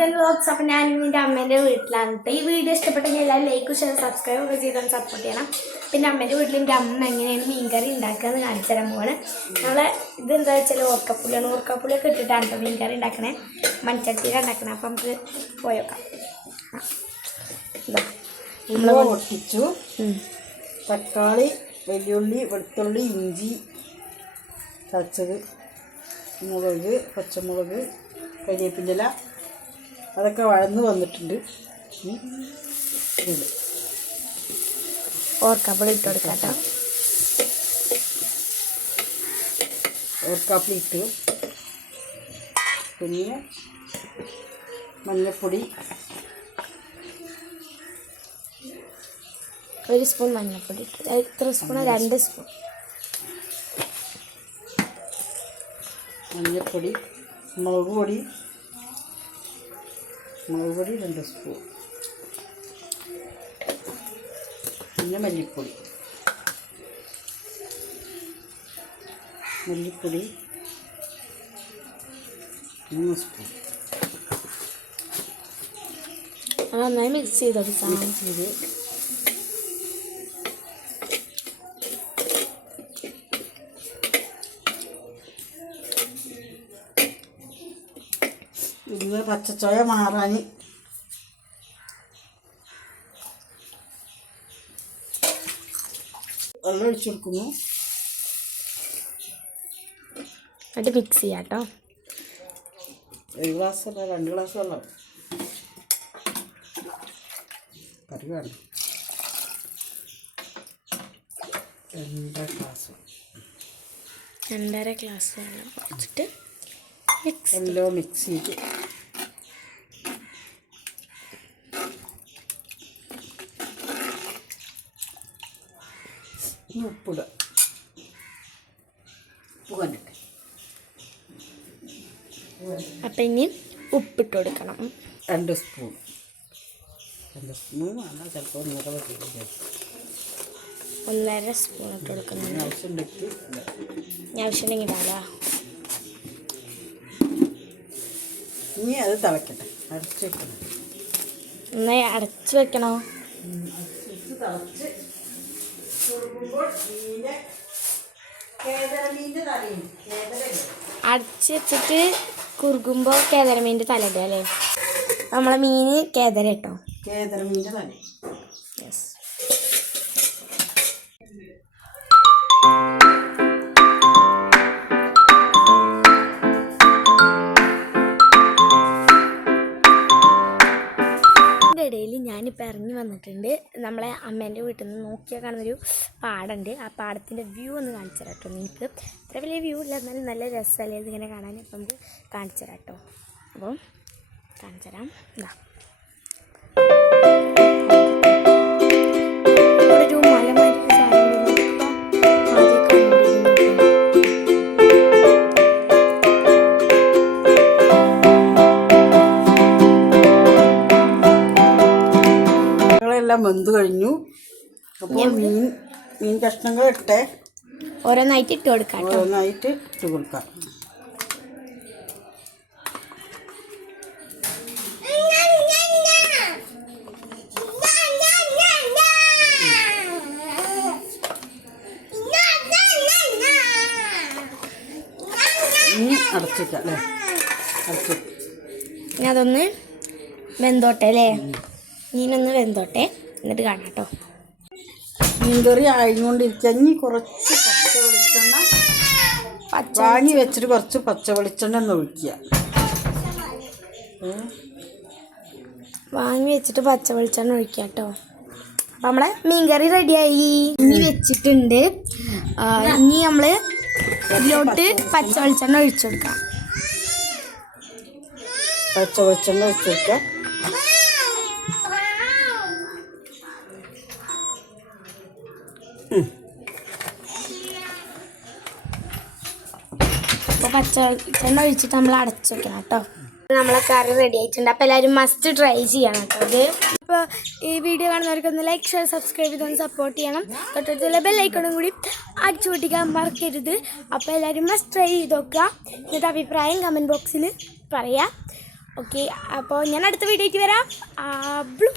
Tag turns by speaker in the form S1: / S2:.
S1: Return vlogs അപ്പം ഞാൻ എന്റെ അമ്മേന്റെ വീട്ടിലാണ് ഈ വീഡിയോ ഇഷ്ടപ്പെട്ടെങ്കിൽ എല്ലാവരും ലൈക്ക് ഷെയർ സബ്സ്ക്രൈബ് ഒക്കെ ചെയ്താൽ സപ്പോർട്ട് ചെയ്യണം. പിന്നെ അമ്മേന്റെ വീട്ടിൽ എന്റെ അമ്മ എങ്ങനെയാണ് മീൻകറി ഉണ്ടാക്കുക എന്ന് കാണിച്ചു തരാൻ പോവാണ്. നമ്മളെ ഇതെന്താ വെച്ചാൽ ഓർക്കപ്പുള്ളിയാണ് ഓർക്കപ്പുള്ളിയൊക്കെ ഇട്ടിട്ടാണ് കേട്ടോ മീൻകറി ഉണ്ടാക്കണേ. മൺചട്ടിയിലാണ് ഉണ്ടാക്കണേ. അപ്പം നമുക്ക് പോയേക്കാം.
S2: നമ്മൾ
S1: ഒട്ടിച്ചു.
S2: തക്കാളി വെല്ലുള്ളി വെളുത്തുള്ളി ഇഞ്ചി തച്ചത് മുളക് പച്ചമുളക് കരിവേപ്പിന്റെ ഇല അതൊക്കെ വഴന്ന് വന്നിട്ടുണ്ട്.
S1: ഓർക്കപ്പുളി ഇട്ട് കൊടുക്കാം കേട്ടോ
S2: ഇട്ട്. ഇട്ടു പിന്നെ മഞ്ഞൾപ്പൊടി
S1: ഒരു സ്പൂൺ മഞ്ഞൾപ്പൊടി എത്ര സ്പൂൺ രണ്ട് സ്പൂൺ.
S2: മഞ്ഞൾപ്പൊടി മുളക് പൊടി മുളക് പൊടി രണ്ട് സ്പൂൺ. പിന്നെ മല്ലിപ്പൊടി. മല്ലിപ്പൊടി മൂന്ന് സ്പൂൺ.
S1: നന്നായി മിക്സ് ചെയ്തെടുക്കാം
S2: മിക്സ് ചെയ്ത് ഇത് പച്ചച്ചോയ മാറാൻ വെള്ളം ഒഴിച്ചു കൊടുക്കുന്നു.
S1: എന്നിട്ട് മിക്സ് ചെയ്യാം കേട്ടോ
S2: ഒരു ഗ്ലാസ് അല്ല രണ്ട് ഗ്ലാസ് വെള്ളം. കറി വേണം. രണ്ടര ഗ്ലാസ്.
S1: രണ്ടര ഗ്ലാസ് വെള്ളം മിക്സ്
S2: എല്ലാം മിക്സ് ചെയ്ത്. ഉപ്പിട ഉപ്പിടുക.
S1: അപ്പം ഇനി ഉപ്പിട്ട് കൊടുക്കണം.
S2: രണ്ട് സ്പൂൺ. രണ്ട് സ്പൂൺ ആണ് ചിലപ്പോൾ ഒന്നര
S1: സ്പൂൺ ഇട്ട് കൊടുക്കുന്നു
S2: ആവശ്യം
S1: ഇനി ആവശ്യമുണ്ടെങ്കിൽ ഇടാല
S2: ഇനി അത് തിളക്കട്ടെ. അടച്ച് വെക്കണം.
S1: എന്നാ അടച്ചു വെക്കണോ?
S2: തിളച്ച്
S1: അടച്ച് വെച്ചിട്ട് കുറുകുമ്പോൾ കേദരമീന്റെ തല ഇടുക അല്ലേ? നമ്മളെ മീന് കേദര ഇട്ടോ
S2: കേദര മീന്റെ തല.
S1: യെസ് ഇടയിൽ ഞാനിപ്പോൾ ഇറങ്ങി വന്നിട്ടുണ്ട്. നമ്മളെ അമ്മേന്റെ വീട്ടിൽ നിന്ന് നോക്കിയാൽ കാണുന്നൊരു പാടുണ്ട്. ആ പാടത്തിന്റെ വ്യൂ ഒന്ന് കാണിച്ചു തരാം കേട്ടോ നിങ്ങൾക്ക്. അത്ര വലിയ വ്യൂ ഇല്ല എന്നാലും നല്ല രസമല്ലേ ഇതിങ്ങനെ കാണാൻ. അപ്പം നമുക്ക് കാണിച്ചു തരാം കേട്ടോ അപ്പം കാണിച്ചു തരാം.
S2: കഷ്ണങ്ങളെല്ലാം വെന്ത് കഴിഞ്ഞു. അപ്പോൾ മീൻ മീൻ കഷ്ണങ്ങൾ ഇട്ടേ.
S1: ഓരോന്നായിട്ട് ഇട്ട് കൊടുക്കാം
S2: ഓരോന്നായിട്ട് ഇട്ട് കൊടുക്കാം. അല്ലേ? അടച്ചു.
S1: ഇനി അതൊന്ന് വെന്തോട്ടെ അല്ലേ? ഇനിയൊന്ന് വെന്തോട്ടെ. എന്നിട്ട് കാണാം കേട്ടോ.
S2: മീൻകറി ആയിക്കൊണ്ടിരിക്കുക ഇനി കുറച്ച് പച്ച വെളിച്ചെണ്ണ
S1: പച്ച
S2: വാങ്ങി വെച്ചിട്ട് കുറച്ച് പച്ച വെളിച്ചെണ്ണ ഒന്ന് ഒഴിക്കുക.
S1: വാങ്ങി വെച്ചിട്ട് പച്ച വെളിച്ചെണ്ണ ഒഴിക്കുക കേട്ടോ. അപ്പം നമ്മളെ മീൻകറി റെഡിയായി. ഇനി വെച്ചിട്ടുണ്ട്. ഇനി നമ്മൾ ഇതിലോട്ട് പച്ച വെളിച്ചെണ്ണ ഒഴിച്ചു കൊടുക്കാം.
S2: പച്ച വെളിച്ചെണ്ണ ഒഴിച്ചു വെക്കുക
S1: അപ്പോൾ പച്ച വെളിച്ചെണ്ണ ഒഴിച്ചിട്ട് നമ്മൾ അടച്ചു വെക്കണം കേട്ടോ. നമ്മളെ കറി റെഡി ആയിട്ടുണ്ട്. അപ്പോൾ എല്ലാവരും മസ്റ്റ് ട്രൈ ചെയ്യണം കേട്ടോ ഇത്. അപ്പോൾ ഈ വീഡിയോ കാണുന്നവർക്കൊന്ന് ലൈക്ക് ഷെയർ സബ്സ്ക്രൈബ് ചെയ്തൊന്ന് സപ്പോർട്ട് ചെയ്യണം. തൊട്ടടുത്തുള്ള ബെല്ലൈക്കണും കൂടി അടിച്ചു പൊട്ടിക്കാൻ മറക്കരുത്. അപ്പോൾ എല്ലാവരും മസ്റ്റ് ട്രൈ ചെയ്ത് നോക്കുക. എന്നിട്ട് അഭിപ്രായം കമന്റ് ബോക്സിൽ പറയാം. ഓക്കെ അപ്പോൾ ഞാൻ അടുത്ത വീഡിയോയ്ക്ക് വരാം. ബ്ലൂ